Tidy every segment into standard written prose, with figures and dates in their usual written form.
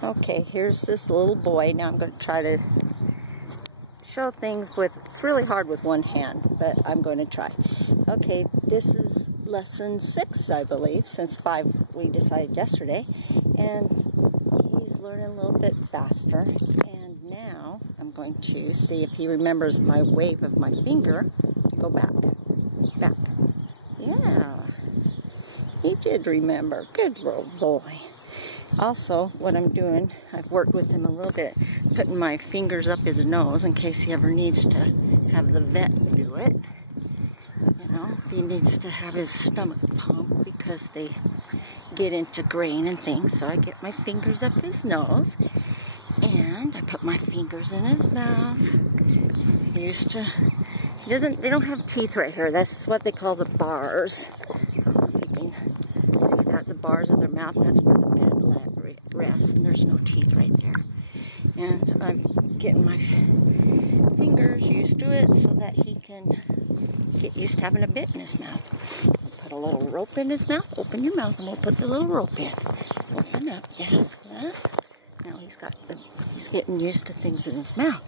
Okay, here's this little boy. Now I'm going to try to show things with, it's really hard with one hand, but I'm going to try. Okay, this is lesson 6, I believe, since 5 we decided yesterday, and he's learning a little bit faster. And now I'm going to see if he remembers my wave of my finger to go back. Yeah, he did remember. Good little boy. Also, what I'm doing, I've worked with him a little bit, putting my fingers up his nose in case he ever needs to have the vet do it. You know, if he needs to have his stomach pumped because they get into grain and things. So I get my fingers up his nose, and I put my fingers in his mouth. They don't have teeth right here. That's what they call the bars. You can see that, the bars of their mouth, that's where the bed rests, and there's no teeth right there. And I'm getting my fingers used to it so that he can get used to having a bit in his mouth. Put a little rope in his mouth. Open your mouth and we'll put the little rope in. Open up, yes. Now he's getting used to things in his mouth.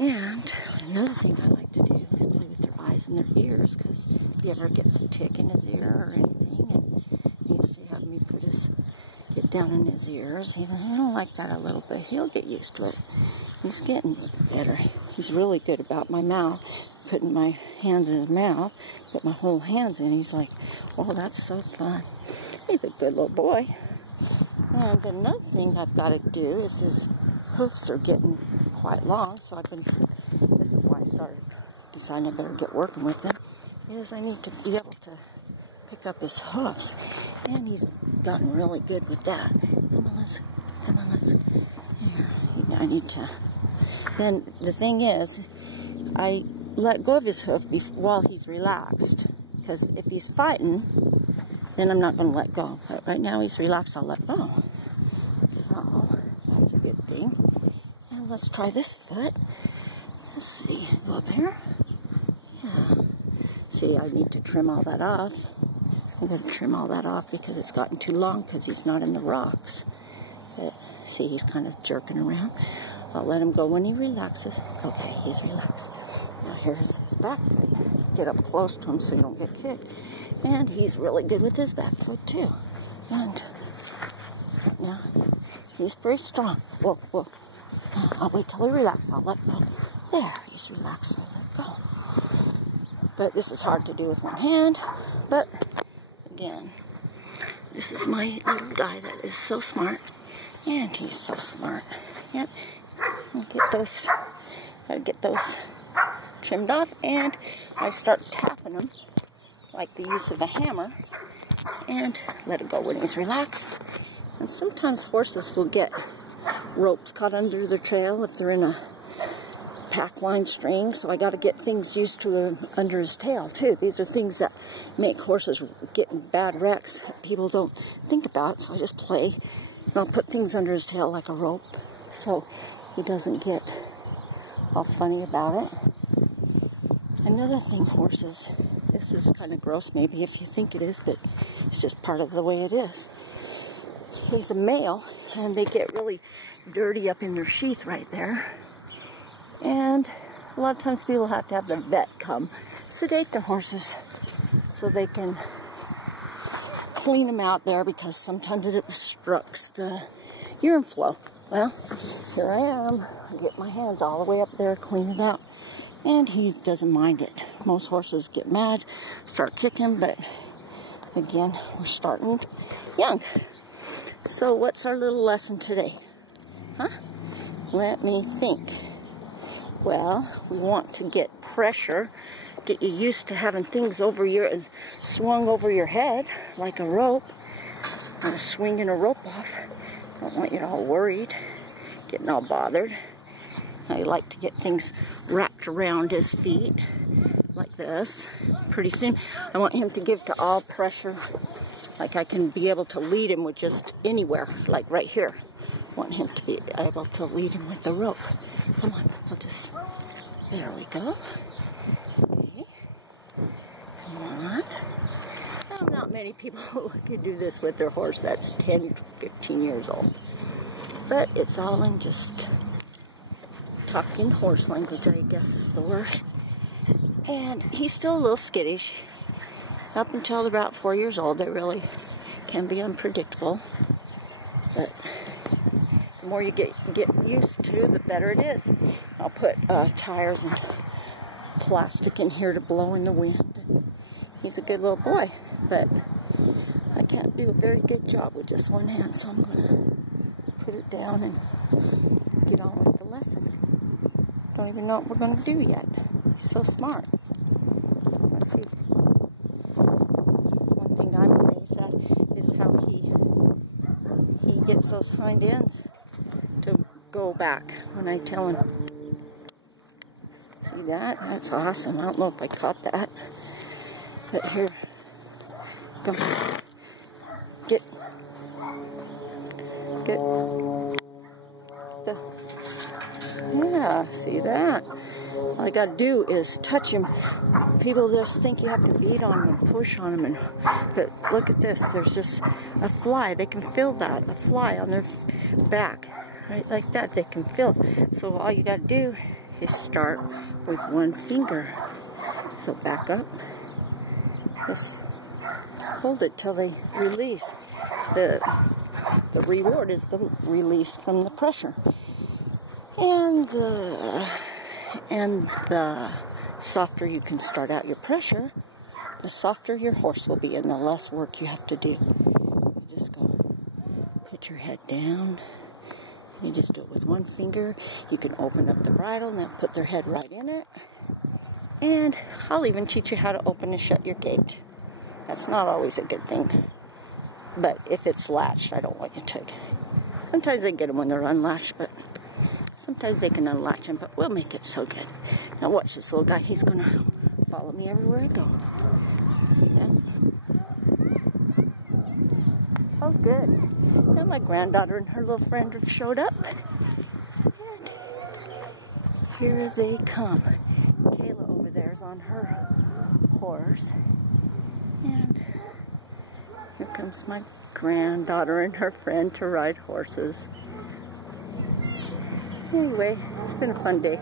And another thing I like to do is play with their eyes and their ears, because if he ever gets a tick in his ear or anything, it needs to have me get down in his ears. He don't like that a little bit. He'll get used to it. He's getting better. He's really good about my mouth, putting my hands in his mouth, put my whole hands in. He's like, oh, that's so fun. He's a good little boy. And another thing I've got to do is his hoofs are getting quite long, so this is why I started deciding I better get working with him, is I need to be able to pick up his hoofs, and he's gotten really good with that. Come on, let's, yeah, I need to. Then the thing is, I let go of his hoof while he's relaxed, because if he's fighting, then I'm not going to let go. But right now he's relaxed, I'll let go. So that's a good thing. And let's try this foot. Let's see, go up here. Yeah. See, I need to trim all that off. I'm going to trim all that off because it's gotten too long because he's not in the rocks. But see, he's kind of jerking around. I'll let him go when he relaxes. Okay, he's relaxed. Now here's his back foot. Get up close to him so you don't get kicked. And he's really good with his back foot too. And now he's very strong. Whoa, whoa. I'll wait till he relaxes. I'll let go. There, he's relaxed. I'll let go. But this is hard to do with one hand. But again, this is my little guy that is so smart. And he's so smart. Yep. Gotta get those trimmed off. And I start tapping them like the use of a hammer, and let it go when he's relaxed. And sometimes horses will get ropes caught under their trail if they're in a pack line string, so I got to get things used to him under his tail too. These are things that make horses get in bad wrecks that people don't think about, so I just play and I'll put things under his tail like a rope so he doesn't get all funny about it. Another thing, horses, this is kind of gross maybe if you think it is, but it's just part of the way it is. He's a male, and they get really dirty up in their sheath right there. And a lot of times people have to have the vet come sedate their horses so they can clean them out there, because sometimes it obstructs the urine flow. Well, here I am. I get my hands all the way up there, clean it out. And he doesn't mind it. Most horses get mad, start kicking, but again, we're starting young. So what's our little lesson today? Huh? Let me think. Well, we want to get pressure, get you used to having things swung over your head like a rope, or swinging a rope off. I don't want you all worried, getting all bothered. I like to get things wrapped around his feet like this. Pretty soon I want him to give to all pressure, like I can be able to lead him with just anywhere, like right here. I want him to be able to lead him with the rope. Come on, there we go. Okay. Come on. Now, not many people can do this with their horse that's 10, 15 years old. But it's all in just talking horse language, I guess is the word. And he's still a little skittish. Up until about 4 years old, they really can be unpredictable. But the more you get used to, the better it is. I'll put tires and plastic in here to blow in the wind. He's a good little boy, but I can't do a very good job with just one hand, so I'm going to put it down and get on with the lesson. Don't even know what we're going to do yet. He's so smart. Let's see. One thing I'm amazed at is how he gets those hind ends to go back when I tell him. See that? That's awesome. I don't know if I caught that. But here. Go. Get the, yeah, see that? All I gotta do is touch him. People just think you have to beat on him and push on him, but look at this, there's just a fly. They can feel that, a fly on their back, right like that, they can feel it. So all you gotta do is start with one finger. So back up, just hold it till they release. The reward is the release from the pressure. And the softer you can start out your pressure, the softer your horse will be and the less work you have to do. You just go, put your head down. You just do it with one finger. You can open up the bridle and then put their head right in it. And I'll even teach you how to open and shut your gate. That's not always a good thing. But if it's latched, I don't want you to. Sometimes they get them when they're unlatched, but sometimes they can unlatch them, but we'll make it so good. Now watch this little guy. He's going to follow me everywhere I go. See him? Oh, good. Now my granddaughter and her little friend have showed up. And here they come. Kayla over there is on her horse. And here comes my granddaughter and her friend to ride horses. Anyway, it's been a fun day.